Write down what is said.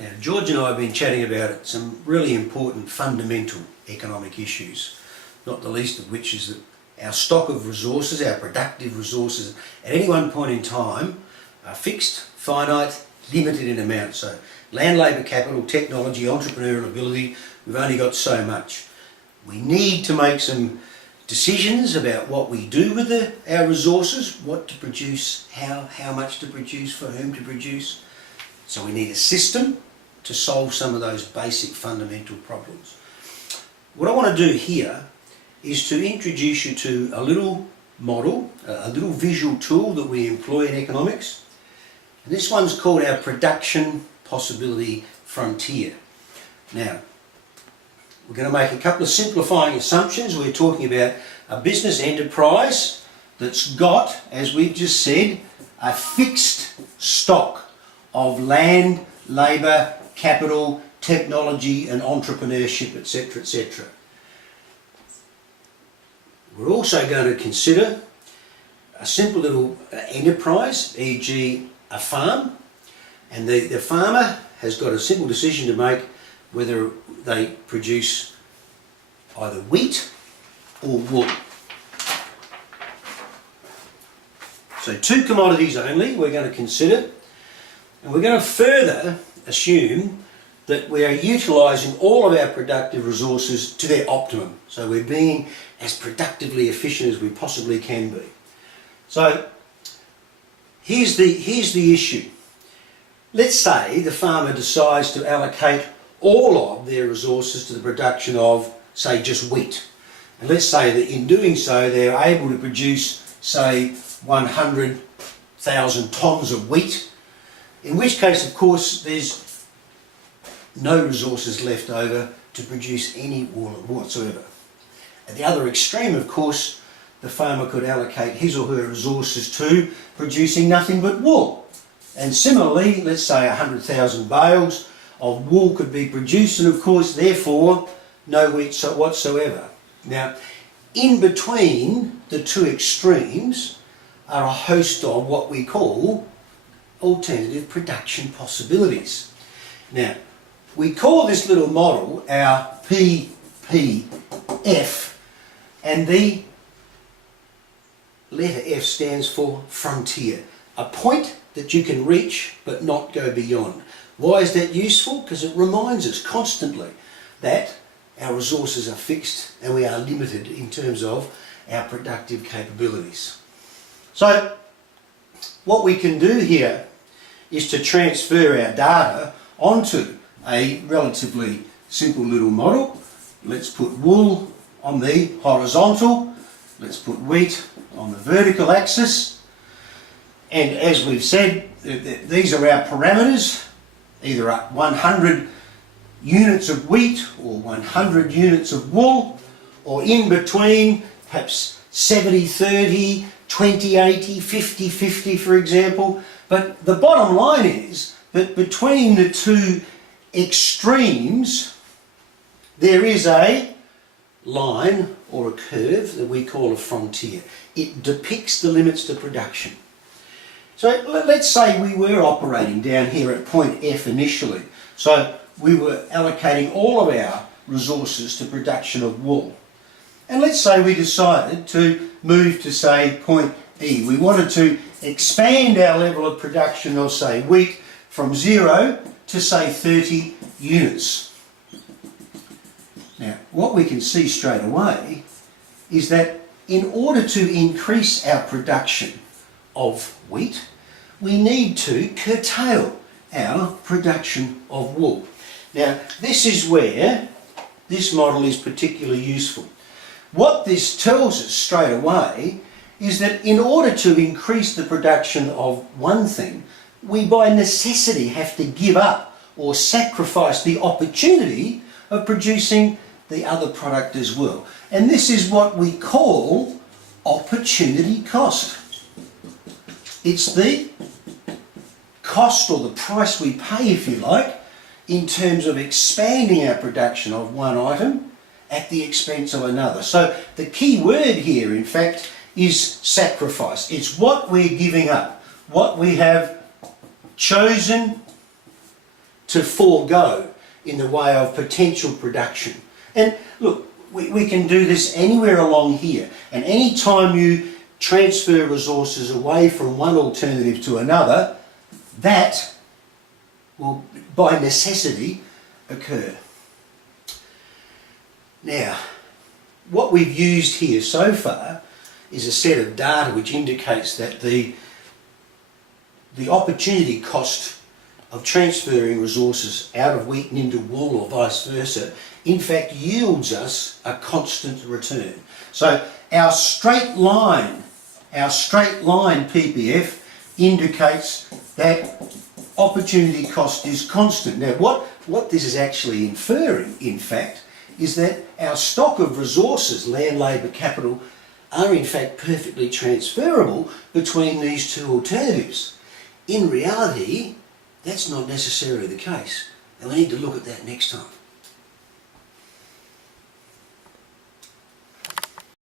Now, George and I have been chatting about some really important fundamental economic issues, not the least of which is that our stock of resources, our productive resources, at any one point in time are fixed, finite, limited in amount. So land, labour, capital, technology, entrepreneurial ability, we've only got so much. We need to make some decisions about what we do with our resources, what to produce, how much to produce, for whom to produce. So we need a system to solve some of those basic fundamental problems. What I want to do here is to introduce you to a little model, a little visual tool that we employ in economics. And this one's called our production possibility frontier. Now, we're going to make a couple of simplifying assumptions. We're talking about a business enterprise that's got, as we've just said, a fixed stock of land, labour, capital, technology and entrepreneurship, etc., etc. We're also going to consider a simple little enterprise, e.g. a farm, and the farmer has got a simple decision to make whether they produce either wheat or wool. So two commodities only we're going to consider, and we're going to further assume that we are utilising all of our productive resources to their optimum. So we're being as productively efficient as we possibly can be. So here's the issue. Let's say the farmer decides to allocate all of their resources to the production of, say, just wheat. And let's say that in doing so they're able to produce, say, 100,000 tonnes of wheat, in which case, of course, there's no resources left over to produce any wool whatsoever. At the other extreme, of course, the farmer could allocate his or her resources to producing nothing but wool. And similarly, let's say 100,000 bales of wool could be produced, and of course, therefore, no wheat whatsoever. Now, in between the two extremes are a host of what we call alternative production possibilities. Now, we call this little model our PPF, and the letter F stands for frontier, a point that you can reach but not go beyond. Why is that useful? Because it reminds us constantly that our resources are fixed and we are limited in terms of our productive capabilities. So what we can do here is to transfer our data onto a relatively simple little model. Let's put wool on the horizontal, let's put wheat on the vertical axis, and as we've said, these are our parameters, either 100 units of wheat or 100 units of wool, or in between, perhaps 70-30, 20-80, 50-50 for example. But the bottom line is that between the two extremes there is a line or a curve that we call a frontier. It depicts the limits to production. So let's say we were operating down here at point F initially. So we were allocating all of our resources to production of wool. And let's say we decided to move to, say, point E. We wanted to expand our level of production of, say, wheat from 0 to, say, 30 units. Now, what we can see straight away is that in order to increase our production of wheat, we need to curtail our production of wool. Now, this is where this model is particularly useful. What this tells us straight away is that in order to increase the production of one thing, we by necessity have to give up or sacrifice the opportunity of producing the other product as well. And this is what we call opportunity cost. It's the cost, or the price we pay, if you like, in terms of expanding our production of one item at the expense of another. So the key word here, in fact, is sacrifice. It's what we're giving up, what we have chosen to forego in the way of potential production. And look, we can do this anywhere along here, and any time you transfer resources away from one alternative to another, that will by necessity occur. Now, what we've used here so far is a set of data which indicates that the opportunity cost of transferring resources out of wheat and into wool or vice versa in fact yields us a constant return. So our straight line PPF indicates that opportunity cost is constant. Now what this is actually inferring, in fact, is that our stock of resources, land, labour, capital, are in fact perfectly transferable between these two alternatives. In reality, that's not necessarily the case, and we need to look at that next time.